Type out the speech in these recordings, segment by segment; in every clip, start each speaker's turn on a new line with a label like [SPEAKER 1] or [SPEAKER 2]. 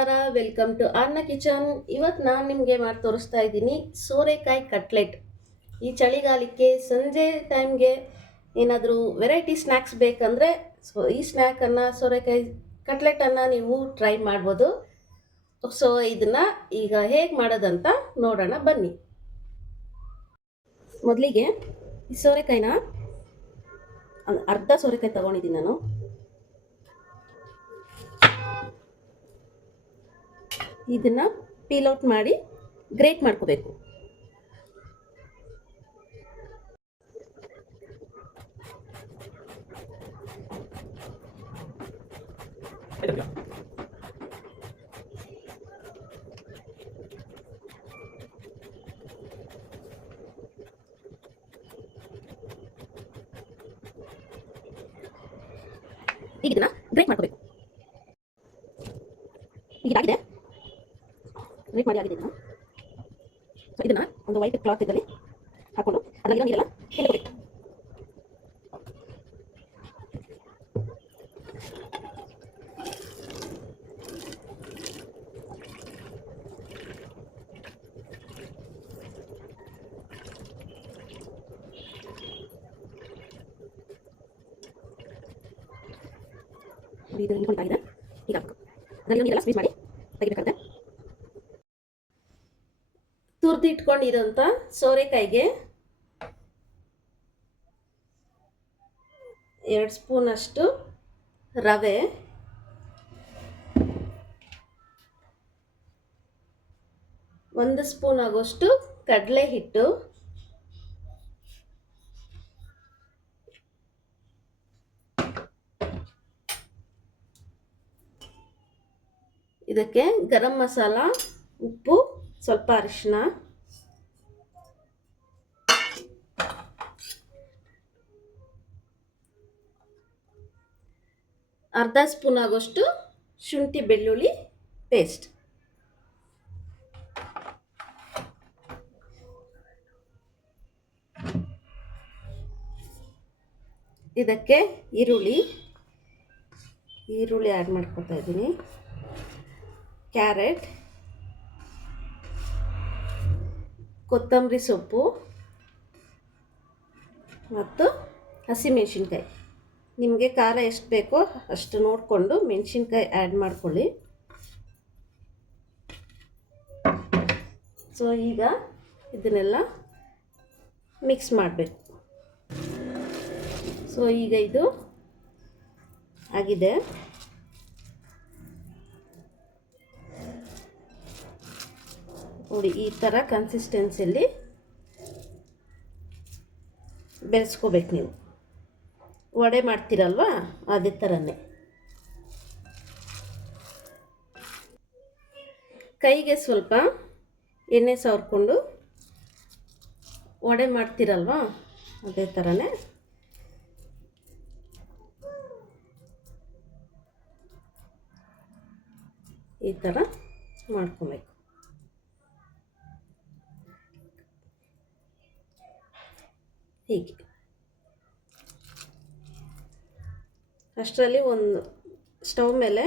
[SPEAKER 1] ನಮಸ್ಕಾರ welcome to ಅನ್ನ kitchen ಇವತ್ತು ನಾನು ನಿಮಗೆ ಮಾಡಿ ತೋರಿಸ್ತಾ ಇದ್ದೀನಿ ಸೋರೆಕಾಯಿ ಕಟ್ಲೆಟ್. ಈ ಚಳಿಗಾಲಕ್ಕೆ ಸಂಜೆ ಟೈಮ್ಗೆ ಏನಾದರೂ ವೆರೈಟಿ ಸ್ನ್ಯಾಕ್ಸ್ ಬೇಕಂದರೆ ಸೊ, ಈ ಸ್ನ್ಯಾಕನ್ನು ಸೋರೆಕಾಯಿ ಕಟ್ಲೆಟನ್ನು ನೀವು ಟ್ರೈ ಮಾಡ್ಬೋದು. ಸೊ, ಇದನ್ನು ಈಗ ಹೇಗೆ ಮಾಡೋದಂತ ನೋಡೋಣ, ಬನ್ನಿ. ಮೊದಲಿಗೆ ಈ ಸೋರೆಕಾಯಿನ ಅರ್ಧ ಸೋರೆಕಾಯಿ ತೊಗೊಂಡಿದ್ದೀನಿ ನಾನು. ಇದನ್ನ ಔಟ್ ಮಾಡಿ ಗ್ರೇಟ್ ಮಾಡ್ಕೋಬೇಕು. ಈಗ ಇದನ್ನ ಗ್ರೇಟ್ ಮಾಡ್ಕೋಬೇಕು. ಈಗ ಇದಾಗಿದೆ ಗ್ರೇಟ್ ಮಾಡಿ ಆಗಿದೆ ಇದನ್ನ ಸೊ ಇದನ್ನ ಒಂದು ವೈಟ್ ಕ್ಲಾತ್ ಇದ್ದಲ್ಲಿ ಹಾಕೊಂಡು ಅದರಲ್ಲಿರೋ ನೀರೆಲ್ಲ ಹಿಂಡ್ಕೋಬೇಕು ಇದು ಹಿಂಡ್ಕೊಂತಾಗಿದೆ ಈಗ ಅದರಲ್ಲಿರೋ ನೀರೆಲ್ಲ ಸ್ಕ್ವೀಸ್ ಮಾಡಿ ತುರ್ದಿಟ್ಕೊಂಡಿರೋಂಥ ಸೋರೆಕಾಯಿಗೆ ಎರಡು ಸ್ಪೂನಷ್ಟು ರವೆ. ಒಂದು ಸ್ಪೂನ್ ಆಗೋಷ್ಟು ಕಡಲೆ ಹಿಟ್ಟು ಇದಕ್ಕೆ ಗರಂ ಮಸಾಲ, ಉಪ್ಪು, ಸ್ವಲ್ಪ ಅರಿಶಿನ ಅರ್ಧ ಸ್ಪೂನ್ ಆಗೋಷ್ಟು ಶುಂಠಿ ಬೆಳ್ಳುಳ್ಳಿ ಪೇಸ್ಟ್. ಇದಕ್ಕೆ ಈರುಳ್ಳಿ ಈರುಳ್ಳಿ ಆ್ಯಡ್ ಮಾಡ್ಕೊತಾ ಇದ್ದೀನಿ. ಕ್ಯಾರೆಟ್, ಕೊತ್ತಂಬರಿ ಸೊಪ್ಪು ಮತ್ತು ಹಸಿಮೆಣಸಿನ್ಕಾಯಿ. ನಿಮಗೆ ಖಾರ ಎಷ್ಟು ಬೇಕೋ ಅಷ್ಟು ನೋಡಿಕೊಂಡು ಮೆಣಸಿನ್ಕಾಯಿ ಆ್ಯಡ್ ಮಾಡ್ಕೊಳ್ಳಿ. ಸೊ ಈಗ ಇದನ್ನೆಲ್ಲ ಮಿಕ್ಸ್ ಮಾಡಬೇಕು. ಸೊ ಈಗ ಇದು ಆಗಿದೆ. ನೋಡಿ, ಈ ಥರ ಕನ್ಸಿಸ್ಟೆನ್ಸಿಯಲ್ಲಿ ಬೆರೆಸ್ಕೋಬೇಕು ನೀವು. ವಡೆ ಮಾಡ್ತೀರಲ್ವಾ? ಅದೇ ಥರನೇ ಕೈಗೆ ಸ್ವಲ್ಪ ಎಣ್ಣೆ ಸವರ್ಕೊಂಡು ವಡೆ ಮಾಡ್ತೀರಲ್ವಾ? ಅದೇ ಥರನೇ ಈ ಥರ ಮಾಡ್ಕೊಬೇಕು. ಹೀಗೆ. ಅಷ್ಟರಲ್ಲಿ ಒಂದು ಸ್ಟವ್ ಮೇಲೆ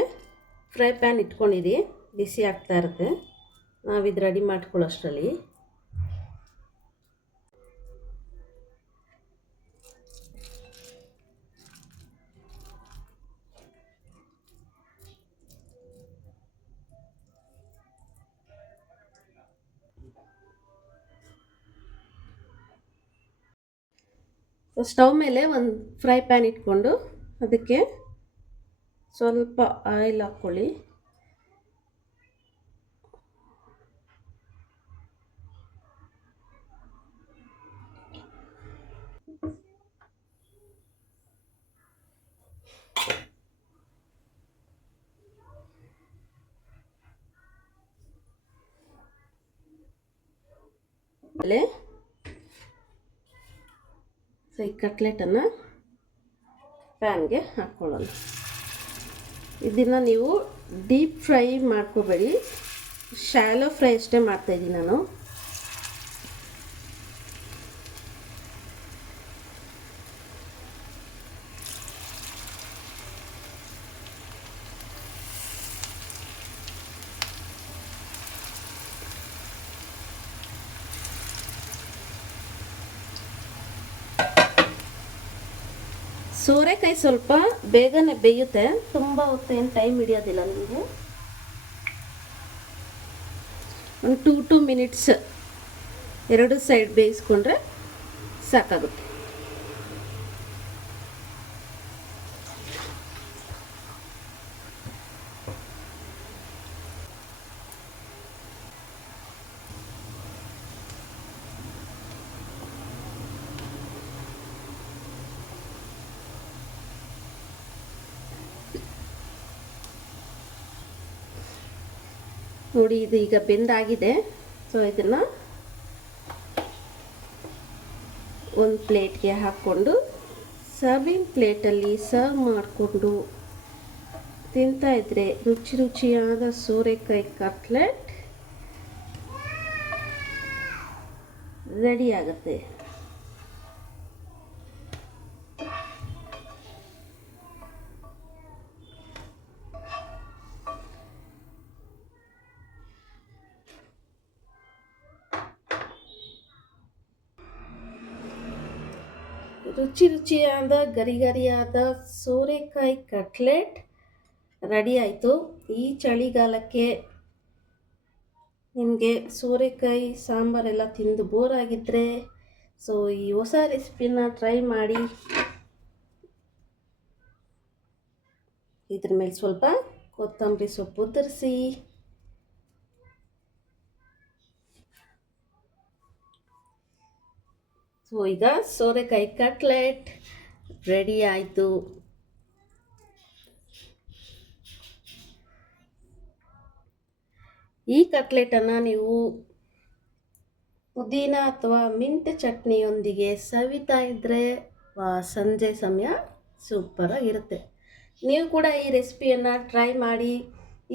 [SPEAKER 1] ಫ್ರೈ ಪ್ಯಾನ್ ಇಟ್ಕೊಂಡಿರಿ. ಬಿಸಿ ಆಗ್ತಾ ಇರುತ್ತೆ. ನಾವು ಇದು ರೆಡಿ ಮಾಡ್ಕೊಳ್ಳೋಷ್ಟರಲ್ಲಿ ಸ್ಟವ್ ಮೇಲೆ ಒಂದು ಫ್ರೈ ಪ್ಯಾನ್ ಇಟ್ಕೊಂಡು ಅದಕ್ಕೆ ಸ್ವಲ್ಪ ಆಯಿಲ್ ಹಾಕ್ಕೊಳ್ಳಿ. ಆಮೇಲೆ ಸೊ ಈ ಕಟ್ಲೆಟನ್ನು ಪ್ಯಾನ್ಗೆ ಹಾಕ್ಕೊಳ್ಳೋಣ ಇದನ್ನು ನೀವು ಡೀಪ್ ಫ್ರೈ ಮಾಡ್ಕೋಬೇಡಿ. ಶಾಲೋ ಫ್ರೈ ಅಷ್ಟೇ ಮಾಡ್ತಾಯಿದ್ದೀನಿ ನಾನು. ಸೋರೆಕಾಯಿ ಸ್ವಲ್ಪ ಬೇಗನೆ ಬೇಯುತ್ತೆ. ತುಂಬ ಹೊತ್ತೇನು ಟೈಮ್ ಹಿಡಿಯೋದಿಲ್ಲ ನಿಮಗೆ. ಒಂದು ಟೂ ಟೂ ಮಿನಿಟ್ಸ್ ಎರಡು ಸೈಡ್ ಬೇಯಿಸ್ಕೊಂಡ್ರೆ ಸಾಕಾಗುತ್ತೆ. ನೋಡಿ, ಇದು ಈಗ ಬೆಂದಾಗಿದೆ. ಸೊ ಇದನ್ನು ಒಂದು ಪ್ಲೇಟ್ಗೆ ಹಾಕ್ಕೊಂಡು ಸರ್ವಿಂಗ್ ಪ್ಲೇಟಲ್ಲಿ ಸರ್ವ್ ಮಾಡಿಕೊಂಡು ತಿಂತಾ ಇದ್ರೆ ರುಚಿ ರುಚಿಯಾದ ಸೋರೆಕಾಯಿ ಕಟ್ಲೆಟ್ ರೆಡಿ ಆಗುತ್ತೆ. ರುಚಿ ರುಚಿಯಾದ ಗರಿ ಗರಿಯಾದ ಸೋರೆಕಾಯಿ ಕಟ್ಲೆಟ್ ರೆಡಿ ಆಯಿತು. ಈ ಚಳಿಗಾಲಕ್ಕೆ ನಿಮಗೆ ಸೋರೆಕಾಯಿ ಸಾಂಬಾರೆಲ್ಲ ತಿಂದು ಬೋರ್ ಆಗಿದ್ದರೆ ಸೊ ಈ ಹೊಸ ರೆಸಿಪಿನ ಟ್ರೈ ಮಾಡಿ. ಇದ್ರ ಮೇಲೆ ಸ್ವಲ್ಪ ಕೊತ್ತಂಬರಿ ಸೊಪ್ಪು ಉದುರಿಸಿ ಸೊ ಈಗ ಸೋರೆಕಾಯಿ ಕಟ್ಲೆಟ್ ರೆಡಿ ಆಯಿತು. ಈ ಕಟ್ಲೆಟನ್ನು ನೀವು ಪುದೀನ ಅಥವಾ ಮಿಂಟ್ ಚಟ್ನಿಯೊಂದಿಗೆ ಸವಿತಾ ಇದ್ದರೆ ಸಂಜೆ ಸಮಯ ಸೂಪರಾಗಿರುತ್ತೆ ನೀವು ಕೂಡ ಈ ರೆಸಿಪಿಯನ್ನು ಟ್ರೈ ಮಾಡಿ.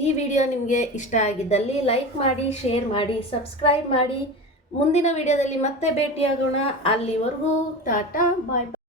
[SPEAKER 1] ಈ ವಿಡಿಯೋ ನಿಮಗೆ ಇಷ್ಟ ಆಗಿದ್ದಲ್ಲಿ ಲೈಕ್ ಮಾಡಿ ಶೇರ್ ಮಾಡಿ ಸಬ್ಸ್ಕ್ರೈಬ್ ಮಾಡಿ. ಮುಂದಿನ ವಿಡಿಯೋದಲ್ಲಿ ಮತ್ತೆ ಭೇಟಿಯಾಗೋಣ. ಅಲ್ಲಿವರೆಗೂ ಟಾಟಾ ಬಾಯ್